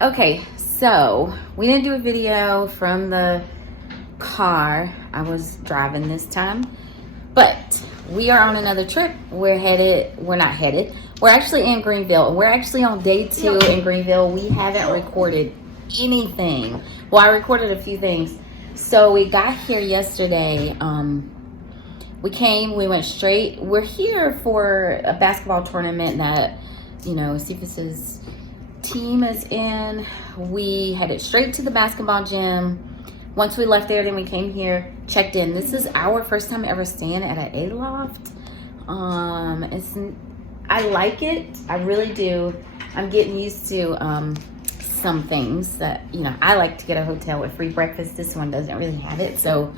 Okay, so we didn't do a video from the car. I was driving this time, but we are on another trip. We're actually in Greenville. We're actually on day 2 in Greenville. We haven't recorded anything. Well, I recorded a few things. So we got here yesterday. We went straight. We're here for a basketball tournament that, you know, Sassafras' team is in. We headed straight to the basketball gym. Once we left there, then we came here, checked in. This is our first time ever staying at an Aloft. I like it. I really do. I'm getting used to some things that, you know, I like to get a hotel with free breakfast. This one doesn't really have it, so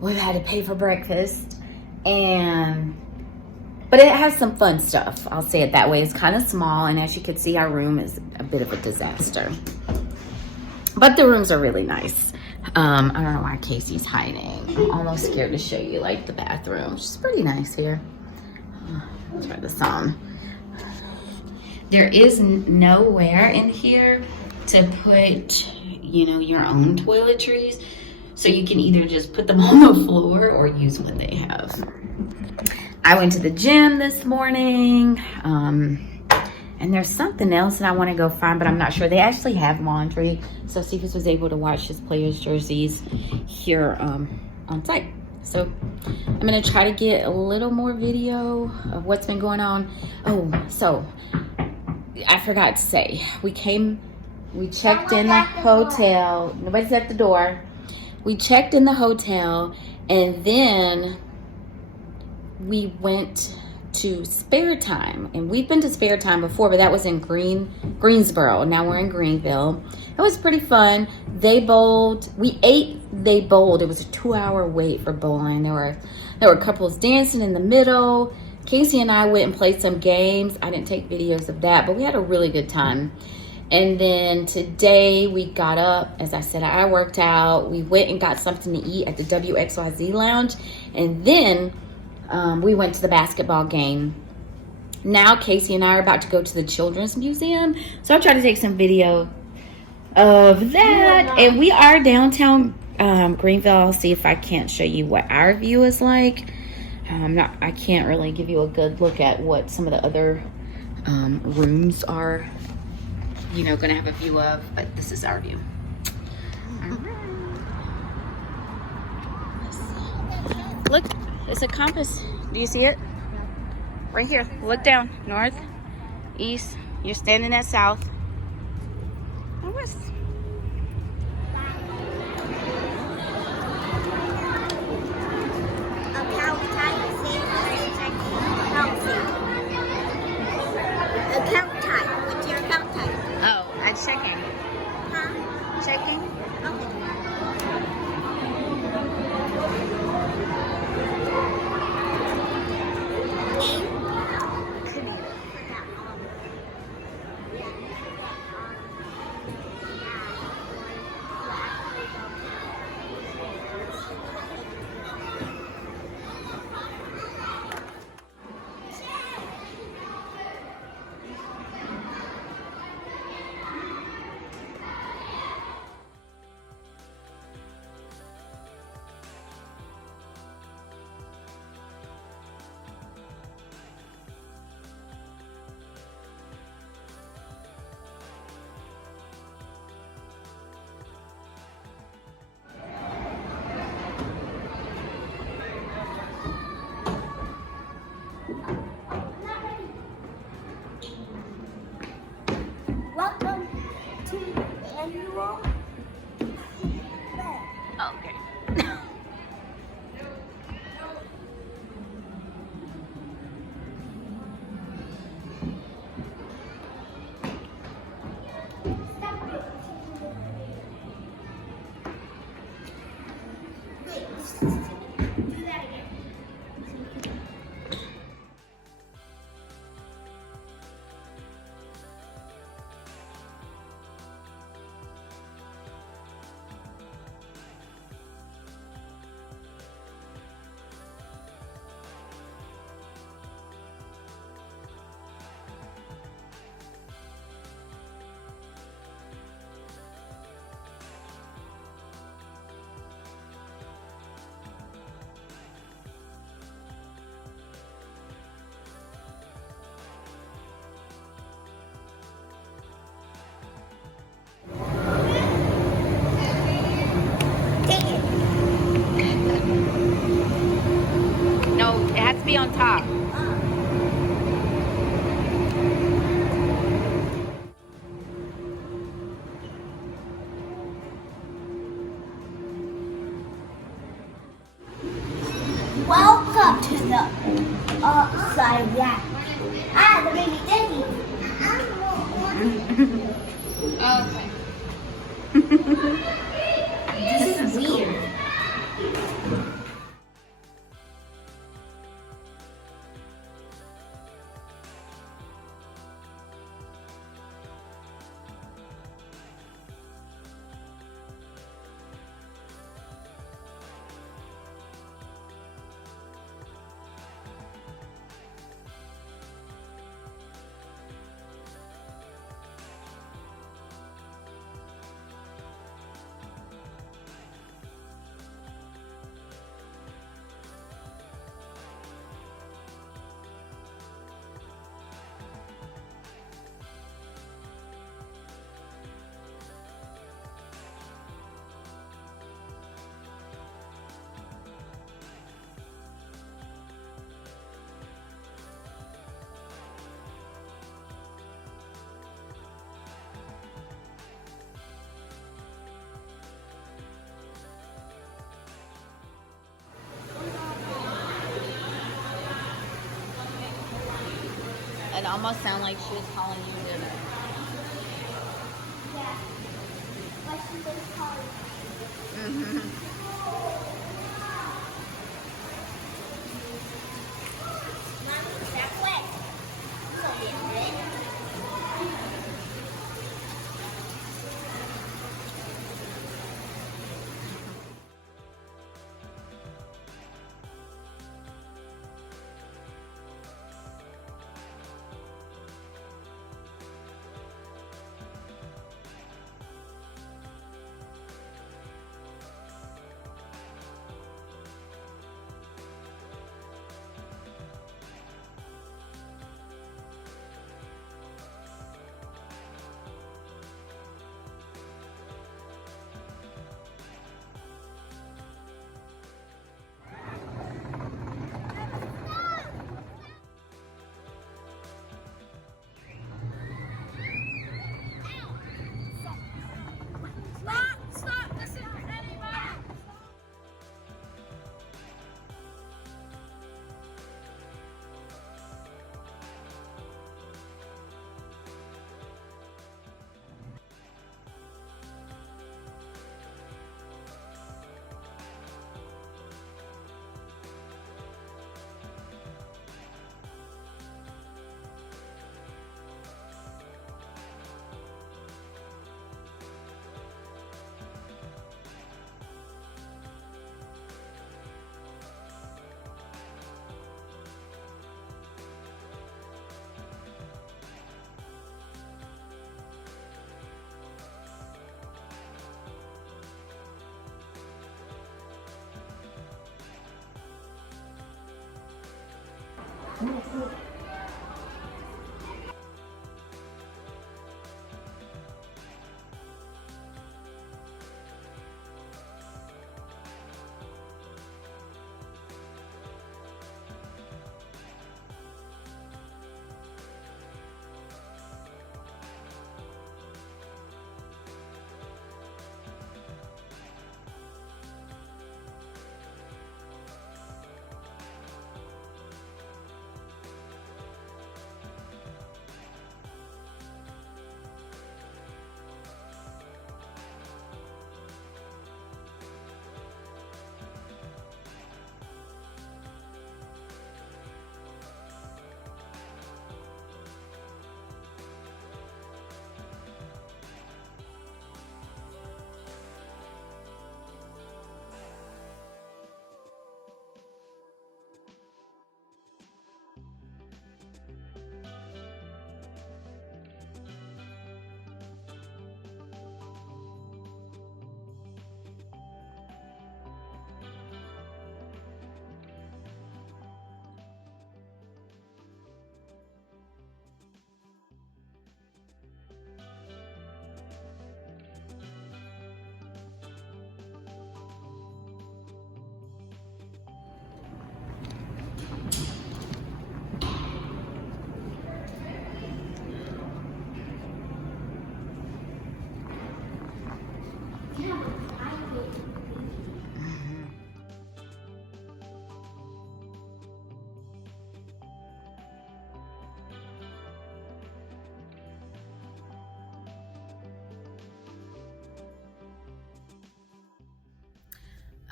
we've had to pay for breakfast. But it has some fun stuff. I'll say it that way. It's kind of small, and as you can see, our room is a bit of a disaster. But the rooms are really nice. I don't know why Casey's hiding. I'm almost scared to show you like the bathroom. It's pretty nice here. I'll try this on. There is nowhere in here to put, you know, your own toiletries. So you can either just put them on the floor or use what they have. I went to the gym this morning. And there's something else that I want to go find, but I'm not sure. They actually have laundry. So Sassafras was able to wash his players' jerseys here on site. So I'm going to try to get a little more video of what's been going on. Oh, so I forgot to say, we checked in the hotel. Nobody's at the door. We checked in the hotel, and then we went to Sparetime, and we've been to Sparetime before, but that was in Greensboro. Now we're in Greenville. It was pretty fun. They bowled. We ate. They bowled. It was a 2-hour wait for bowling. There were couples dancing in the middle. Casey and I went and played some games. I didn't take videos of that, but we had a really good time. And then today we got up. As I said, I worked out. We went and got something to eat at the WXYZ Lounge, and then we went to the basketball game. Now Casey and I are about to go to the Children's Museum, so I'll try to take some video of that. And we are downtown Greenville. I'll see if I can't show you what our view is like. I can't really give you a good look at what some of the other rooms are, you know, gonna have a view of, but this is our view. All right. Look. It's a compass. Do you see it? Right here. Look down. North, east. You're standing at south. And west. Account time. What's your account time? Oh, I'm checking. Huh? Checking? Okay. Annual. Okay. Wait, do that again. Take it. No, it has to be on top. Welcome to the upside down. Ah, the baby Disney. Okay. This is weird. It almost sounded like she was calling you dinner. Yeah. But she was calling. Mm-hmm. Mommy, that way. You won't get rid. Stop, listen to anybody.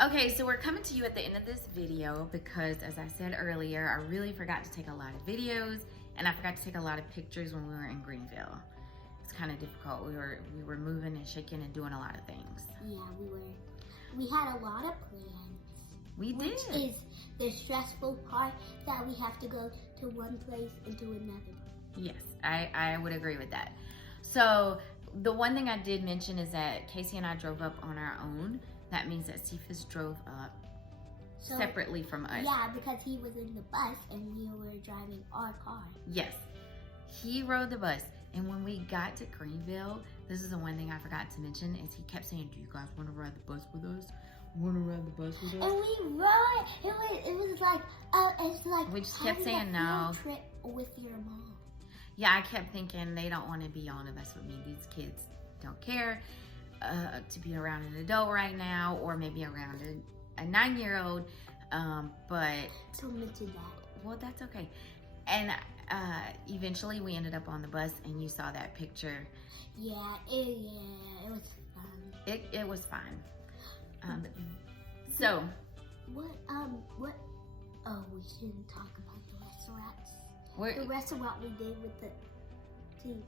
Okay, so we're coming to you at the end of this video because, as I said earlier, I really forgot to take a lot of videos and I forgot to take a lot of pictures when we were in Greenville. It's kind of difficult. We were moving and shaking and doing a lot of things. Yeah, we were. We had a lot of plans. We did. Which is the stressful part, that we have to go to one place and to another. Yes, I would agree with that. So the one thing I did mention is that Casey and I drove up on our own. That means that Fizz drove up separately from us. Yeah, because he was in the bus and we were driving our car. Yes, he rode the bus. And when we got to Greenville, this is the one thing I forgot to mention, is he kept saying, do you guys want to ride the bus with us? Want to ride the bus with us? And we rode. It was like, it's like we just kept saying no. Trip with your mom. Yeah, I kept thinking they don't want to be on a bus with me. These kids don't care to be around an adult right now, or maybe around a 9-year-old. But Don't mention that. Well, that's okay. And eventually we ended up on the bus, and you saw that picture. Yeah, it was fun. It was fine. So what? Oh, we shouldn't talk about the restaurants. The restaurant we did with the team.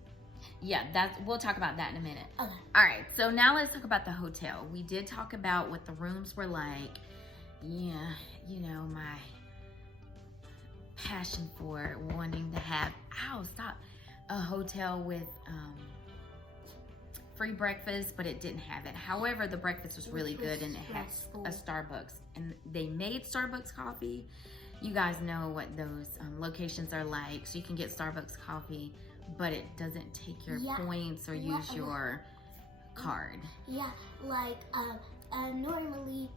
Yeah, we'll talk about that in a minute. Okay. All right, so now let's talk about the hotel. We did talk about what the rooms were like. Yeah, you know, my passion for wanting to have, a hotel with free breakfast, but it didn't have it. However, the breakfast was really good, and it had a Starbucks, and they made Starbucks coffee. You guys know what those locations are like, so you can get Starbucks coffee, but it doesn't take your points or use your card. Yeah, like normally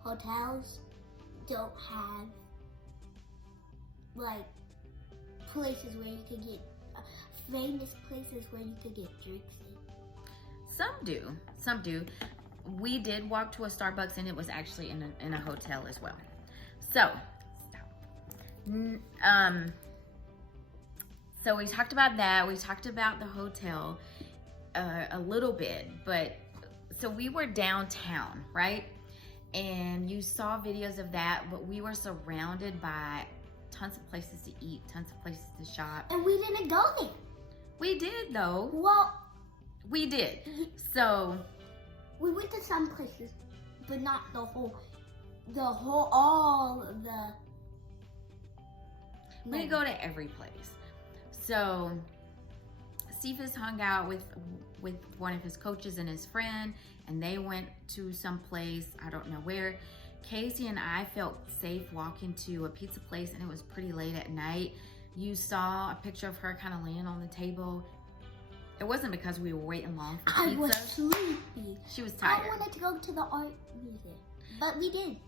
hotels don't have like places where you could get famous places where you could get drinks in. Some do. We did walk to a Starbucks, and it was actually in a hotel as well. So, so we talked about that. We talked about the hotel a little bit, but so we were downtown, right? And you saw videos of that, but we were surrounded by tons of places to eat, tons of places to shop. And we didn't go there. We did though. Well, we did. So we went to some places, but not all of the. We didn't go to every place. So Fizz hung out with one of his coaches and his friend, and they went to some place, I don't know where. Casey and I felt safe walking to a pizza place, and it was pretty late at night. You saw a picture of her kind of laying on the table. It wasn't because we were waiting long for pizza. I was sleepy. She was tired. I wanted to go to the art museum, but we didn't.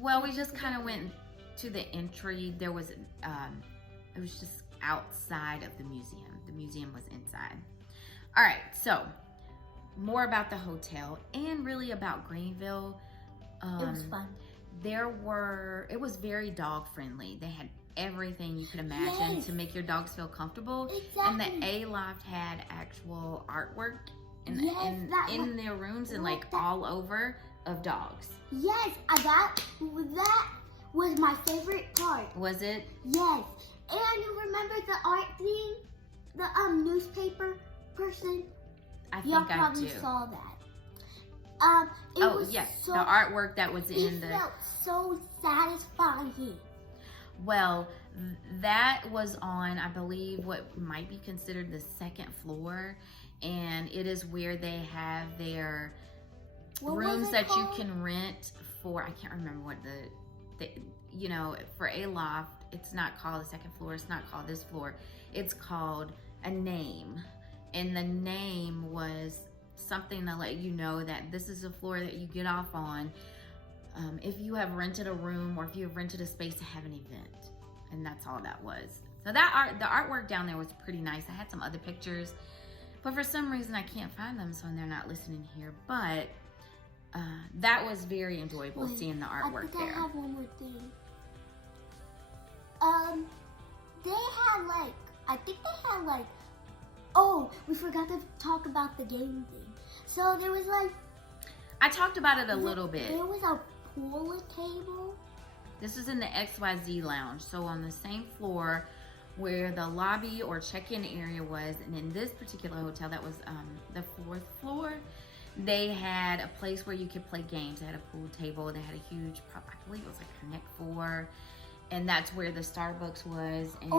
Well, we just kind of went to the entry. There was, it was just outside of the museum. The museum was inside. All right, so more about the hotel and really about Greenville. It was fun. It was very dog friendly. They had everything you could imagine to make your dogs feel comfortable. Exactly. And the Aloft had actual artwork in their rooms and like all over of dogs. Yes, that was my favorite part. Was it? Yes. And you remember the art thing? The newspaper person? I think Y'all I probably do. saw that. Yes, the artwork that was in the... It felt so satisfying. Well, that was on, I believe, what might be considered the second floor. And it is where they have their rooms that you can rent for, I can't remember what for Aloft, it's not called the second floor. It's not called this floor. It's called a name. And the name was something to let you know that this is a floor that you get off on if you have rented a room or if you have rented a space to have an event. And that's all that was. So the artwork down there was pretty nice. I had some other pictures, but for some reason I can't find them, so they're not listening here. But that was very enjoyable seeing the artwork there. I have one more thing. Oh, we forgot to talk about the game thing. So there was I talked about it a little bit. There was a pool table. This is in the XYZ lounge. So on the same floor where the lobby or check-in area was, and in this particular hotel, that was the 4th floor, they had a place where you could play games. They had a pool table. They had a huge, I believe it was like Connect 4. And that's where the Starbucks was. And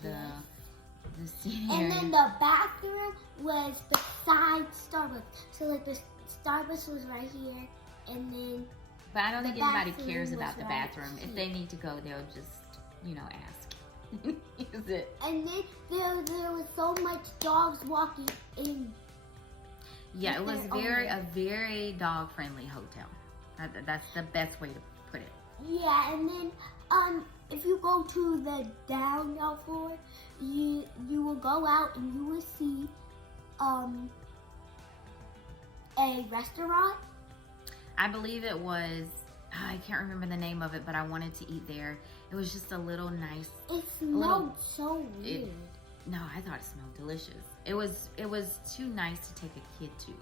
the seating area. And then the bathroom was beside Starbucks. So like the Starbucks was right here, and then. But I don't think anybody cares about the right bathroom. here. If they need to go, they'll just, ask. Use it. And then there was so much dogs walking in. Yeah, it was a very dog-friendly hotel. That's the best way to put it. Yeah, and then if you go to the down floor, you will go out and you will see a restaurant. I believe it was, I can't remember the name of it, but I wanted to eat there. It was just a little nice. It smelled so weird. No, I thought it smelled delicious. It was too nice to take a kid to.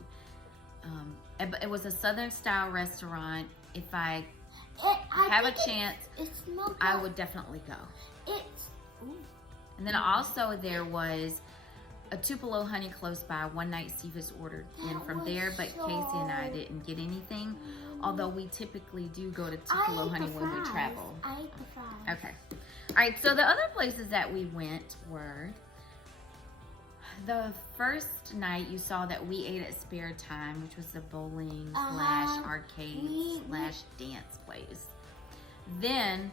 It was a Southern style restaurant. If I have a chance, I would definitely go. And then also there was a Tupelo Honey close by. One night Fizz ordered in from there, but Casey and I didn't get anything. Although we typically do go to Tupelo Honey when we travel. I ate the fries. Okay. All right, so the other places that we went were, the first night you saw that we ate at Sparetime, which was the bowling slash arcade slash dance place. Then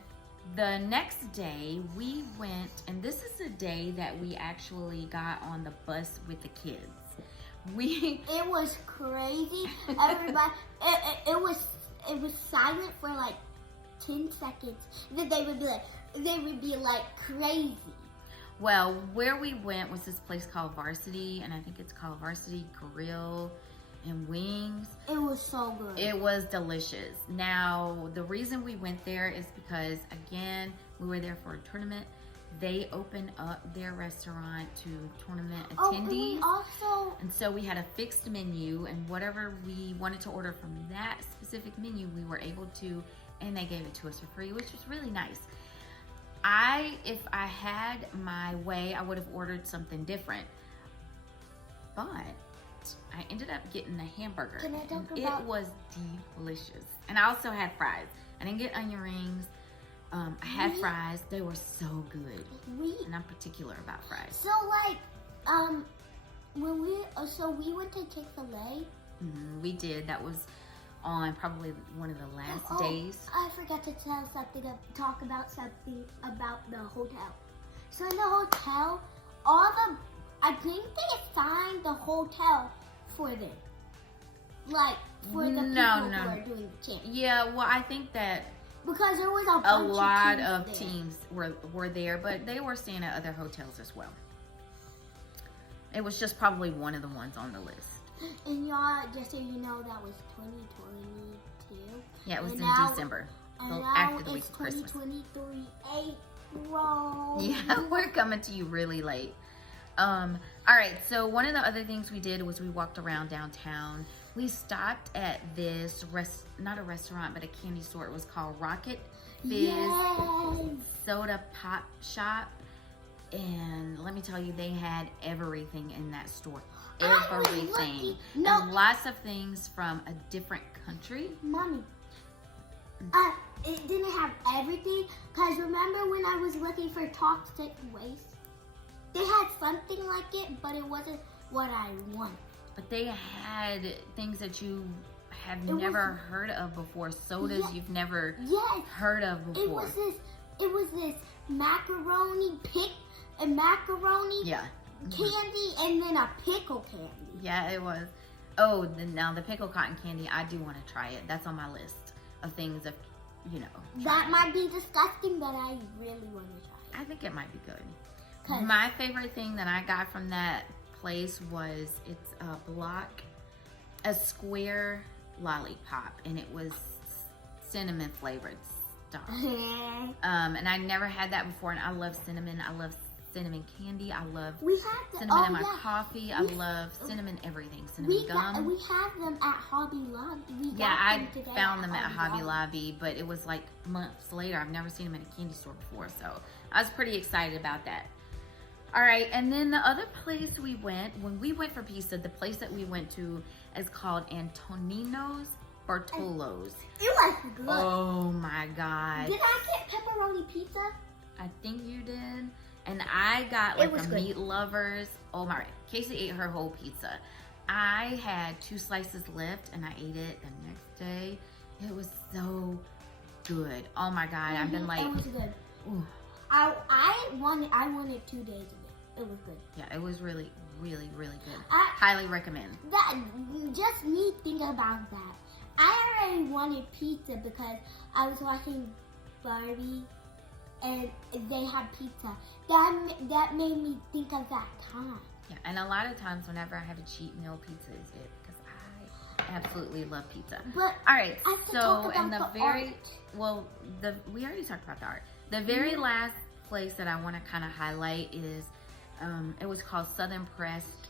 the next day we went, and this is the day that we actually got on the bus with the kids. It was crazy. Everybody, it was silent for like 10 seconds. Then they would be like crazy. Well, where we went was this place called Varsity, and I think it's called Varsity Grill and Wings. It was so good. It was delicious. Now, the reason we went there is because, again, we were there for a tournament. They opened up their restaurant to tournament attendees. And so we had a fixed menu, and whatever we wanted to order from that specific menu, we were able to, and they gave it to us for free, which was really nice. If I had my way, I would have ordered something different. But I ended up getting a hamburger. Can I talk about? It was delicious. And I also had fries. I didn't get onion rings. I had fries. They were so good. And I'm particular about fries. So like, when we went to Chick-fil-A. We did. That was on probably one of the last days. I forgot to talk about something about the hotel. So in the hotel, I think they assigned the hotel for them. Like, for the people who are doing the camp. Yeah, well, I think that because there was a lot of teams were there, but they were staying at other hotels as well. It was just probably one of the ones on the list. And y'all, just so you know, that was 2022. Yeah, it was in December. And after the week of Christmas. 2023, April. Yeah, we're coming to you really late. All right, so one of the other things we did was we walked around downtown. We stopped at this, not a restaurant, but a candy store. It was called Rocket Fizz Soda Pop Shop. And let me tell you, they had everything in that store. Everything. And lots of things from a different country. Mommy, it didn't have everything. Because remember when I was looking for toxic waste? They had something like it, but it wasn't what I wanted. But they had things that you have never heard of before. Sodas you've never heard of before. It was this macaroni candy, and then a pickle candy. Yeah, it was. Oh, now the pickle cotton candy, I do want to try it. That's on my list of things that, That might be disgusting, but I really want to try it. I think it might be good. My favorite thing that I got from that place was, it's a square lollipop, and it was cinnamon flavored stuff. And I never had that before, and I love cinnamon. I love cinnamon candy. I love We have the, cinnamon in oh, my yeah. coffee. I love cinnamon everything. Cinnamon We gum. have them at Hobby Lobby. Yeah, I found them at Hobby Lobby, but it was like months later. I've never seen them at a candy store before, so I was pretty excited about that. All right, and then the other place we went, when we went for pizza, the place that we went to is called Antonino's Bertolo's. It was good. Oh my God. Did I get pepperoni pizza? I think you did. And I got like was the good. meat lovers. Oh my, Casey ate her whole pizza. I had 2 slices left and I ate it the next day. It was so good. Oh my God, I've been like, It was good. ooh. I wanted 2 days of it. It was good. Yeah, it was really, really, really good. I- Highly recommend. That just me thinking about that. I already wanted pizza because I was watching Barbie and they had pizza. That made me think of that time. Yeah, and a lot of times whenever I have a cheat meal, pizza is it because I absolutely love pizza. But All right, I have to so talk in about the the very, art. well, we already talked about the art. The very last place that I want to kind of highlight is, it was called Southern Pressed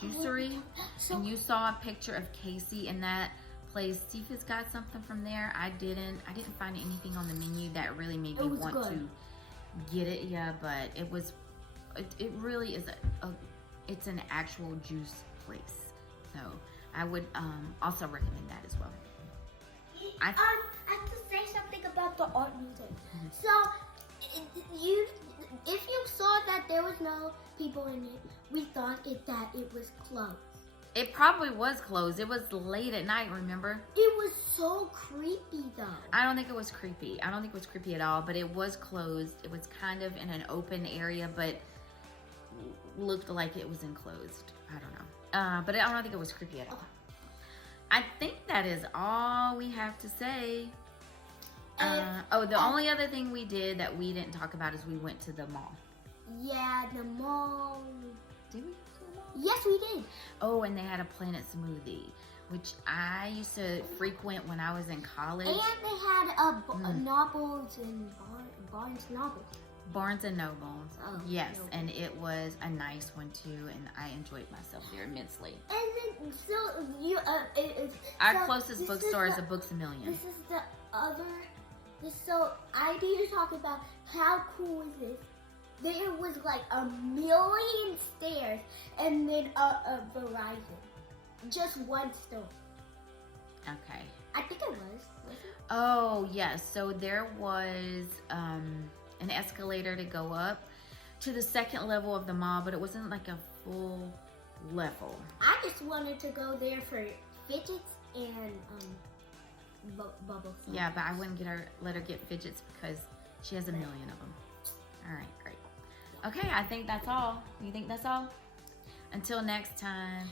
Juicery. So And you saw a picture of Casey in that place. See if it's got something from there. I didn't find anything on the menu that really made me was want good. to get it. Yeah, but it really is it's an actual juice place. So I would also recommend that as well. I have to say something about the art museum. So if you saw that there was no people in it, we thought that it was closed. It probably was closed. It was late at night, remember? It was so creepy though. I don't think it was creepy. I don't think it was creepy at all, but it was closed. It was kind of in an open area, but looked like it was enclosed. I don't know. But I don't think it was creepy at all. I think that is all we have to say. The only other thing we did that we didn't talk about is we went to the mall. Yeah, the mall. Did we go to the mall? Yes, we did. Oh, and they had a Planet Smoothie, which I used to frequent when I was in college. And they had a Nobles and Barnes Nobles. Barnes and Noble. Oh, Yes, Noble. and it was a nice one too, and I enjoyed myself there immensely. And then so you Our closest bookstore is a Books A Million. This is the other. So I need to talk about how cool is this. There was like 1,000,000 stairs and then a Verizon. Just one store. Okay. I think it was. Was it? Oh, yes. So there was an escalator to go up to the second level of the mall, but it wasn't like a full level. I just wanted to go there for fidgets and bubble slides. Yeah, but I wouldn't let her get fidgets because she has 1 million of them. All right, great. Okay, I think that's all. You think that's all? Until next time.